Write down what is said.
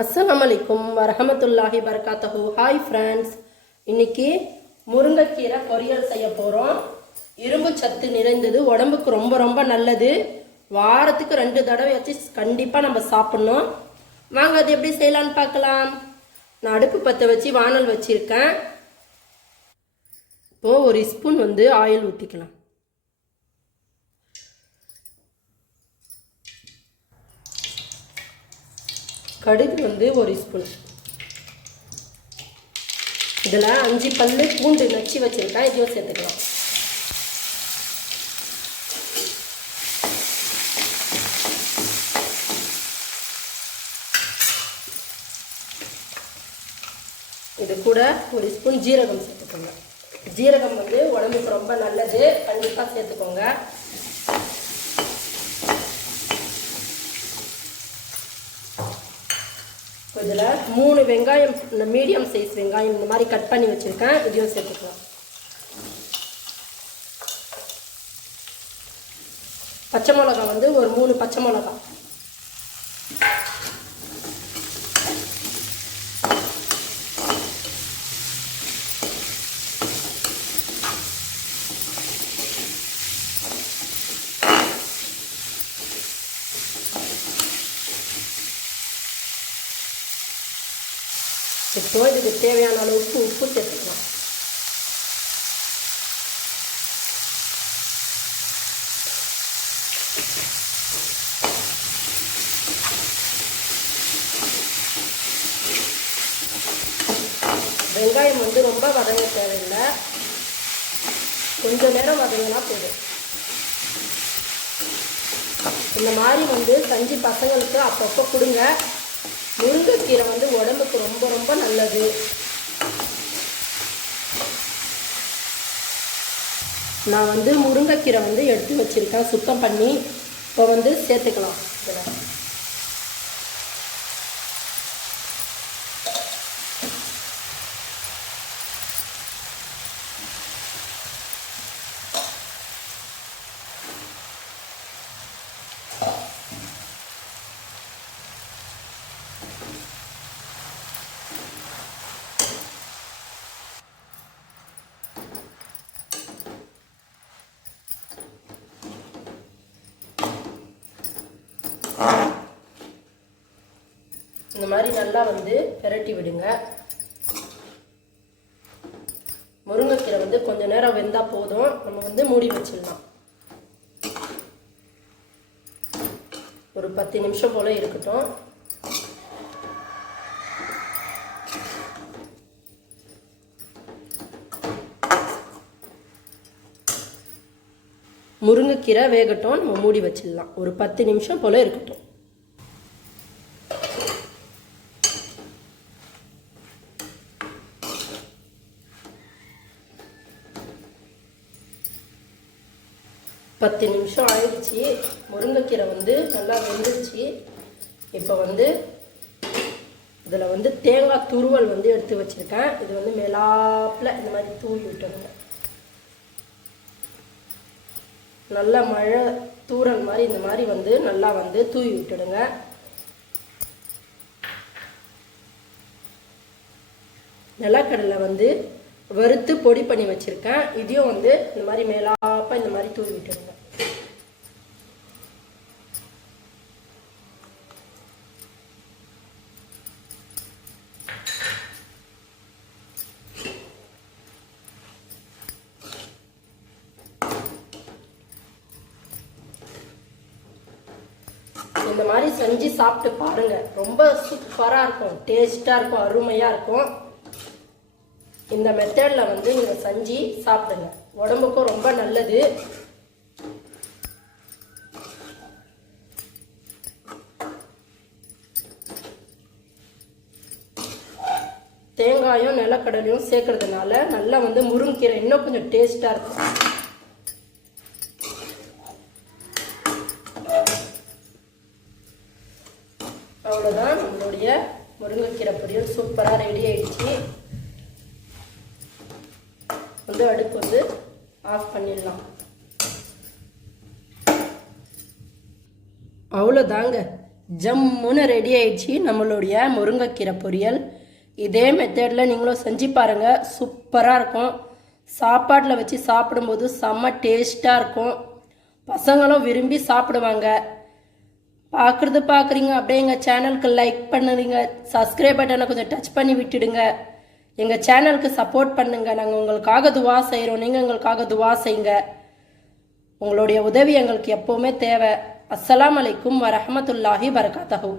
அஸ்லாம் வலைக்கும் வரஹமத்துல்லாஹி பர்காத்தஹூ. ஹாய் ஃப்ரெண்ட்ஸ் இன்னைக்கு முருங்கைக்கீரை பொரியல் செய்ய போகிறோம் இரும்பு சத்து நிறைந்தது உடம்புக்கு ரொம்ப ரொம்ப நல்லது. வாரத்துக்கு ரெண்டு தடவை வச்சு கண்டிப்பாக நம்ம சாப்பிட்ணும். வாங்க அது எப்படி செய்யலான்னு பார்க்கலாம். நான் அடுப்பு பற்ற வச்சு வானல் வச்சுருக்கேன். இப்போது ஒரு ஸ்பூன் வந்து ஆயில் ஊற்றிக்கலாம் கடுகு வந்து ஒரு ஸ்பூன் இதில் அஞ்சு பல்லு பூண்டு நச்சு வச்சுருக்கேன் இதையும் சேர்த்துக்கலாம். இது கூட ஒரு ஸ்பூன் ஜீரகம் சேர்த்துக்கோங்க. ஜீரகம் வந்து உடம்புக்கு ரொம்ப நல்லது கண்டிப்பாக சேர்த்துக்கோங்க. இதில் மூணு வெங்காயம் இந்த மீடியம் சைஸ் வெங்காயம் இந்த மாதிரி கட் பண்ணி வச்சுருக்கேன். இதையும் சேர்த்துக்கலாம். பச்சை மிளகா வந்து ஒரு மூணு பச்சை மிளகா. இப்போ இதுக்கு தேவையான அளவுக்கு உப்பு சேர்த்துக்கலாம். வெங்காயம் வந்து ரொம்ப வதங்க தேவையில்லை. கொஞ்ச நேரம் வதங்கினா போதும். இந்த மாதிரி வந்து கஞ்சி பசங்களுக்கு அப்பப்போ கொடுங்க. முருங்கைக்கீரை வந்து உடம்புக்கு ரொம்ப ரொம்ப நல்லது. நான் வந்து முருங்கைக்கீரை வந்து எடுத்து வச்சுருக்கேன். சுத்தம் பண்ணி இப்போ வந்து சேர்த்துக்கலாம். இதில் இந்த மாதிரி நல்லா வந்து பெரட்டி விடுங்க. முருங்கைக்கீரை வந்து கொஞ்ச நேரம் வெந்தால் போதும். நம்ம வந்து மூடி வச்சிடலாம். ஒரு பத்து நிமிஷம் போல் இருக்கட்டும். முருங்கைக்கீரை வேகட்டும் நம்ம மூடி வச்சிடலாம். ஒரு பத்து நிமிஷம் போல் இருக்கட்டும். பத்து நிமிஷம் ஆயிடுச்சு. முருங்கைக்கீரை வந்து நல்லா வெந்துருச்சு. இப்போ வந்து இதில் வந்து தேங்காய் துருவல் வந்து எடுத்து வச்சுருக்கேன். இது வந்து மேலாப்பில் இந்த மாதிரி தூவி விட்டுருங்க. நல்லா மழை தூரன் மாதிரி இந்த மாதிரி வந்து நல்லா வந்து தூவி விட்டுடுங்க. நிலக்கடலை வந்து வறுத்து பொடி பண்ணி வச்சுருக்கேன். இதையும் வந்து இந்த மாதிரி மேலாப்பாக இந்த மாதிரி தூவி விட்டுடுங்க. இந்த மாதிரி செஞ்சு சாப்பிட்டு பாருங்க. ரொம்ப சூப்பராக இருக்கும். டேஸ்ட்டாக இருக்கும். அருமையாக இருக்கும். இந்த மெத்தடில் வந்து நீங்கள் செஞ்சு சாப்பிடுங்க. உடம்புக்கும் ரொம்ப நல்லது. தேங்காயும் நிலக்கடலையும் சேர்க்கறதுனால நல்லா வந்து முருங்கீரை இன்னும் கொஞ்சம் டேஸ்ட்டாக இருக்கும். அவ்வளோதான் நம்மளுடைய முருங்கைக்கீரை பொரியல் சூப்பராக ரெடி ஆகிடுச்சு வந்து அடுப்பு வந்து ஆஃப் பண்ணிடலாம். அவ்வளோதாங்க ஜம்முன்னு ரெடி ஆயிடுச்சு நம்மளுடைய முருங்கைக்கீரை பொரியல். இதே மெத்தடில் நீங்களும் செஞ்சு பாருங்கள் சூப்பராக இருக்கும். சாப்பாட்டில் வச்சு சாப்பிடும்போது செம்ம டேஸ்ட்டாக இருக்கும். பசங்களும் விரும்பி சாப்பிடுவாங்க. பார்க்குறது பார்க்குறீங்க அப்படியே எங்கள் சேனலுக்கு லைக் பண்ணுறீங்க. சப்ஸ்கிரைப் பட்டனை கொஞ்சம் டச் பண்ணி விட்டுடுங்க. எங்கள் சேனலுக்கு சப்போர்ட் பண்ணுங்க. நாங்கள் உங்களுக்காக துவா செய்கிறோம் நீங்கள் எங்களுக்காக துவா செய்யுங்க. உங்களுடைய உதவி எங்களுக்கு எப்போவுமே தேவை. அஸ்லாம் அலைக்கும் வரமத்துல்லாஹி வரகாத்தஹூ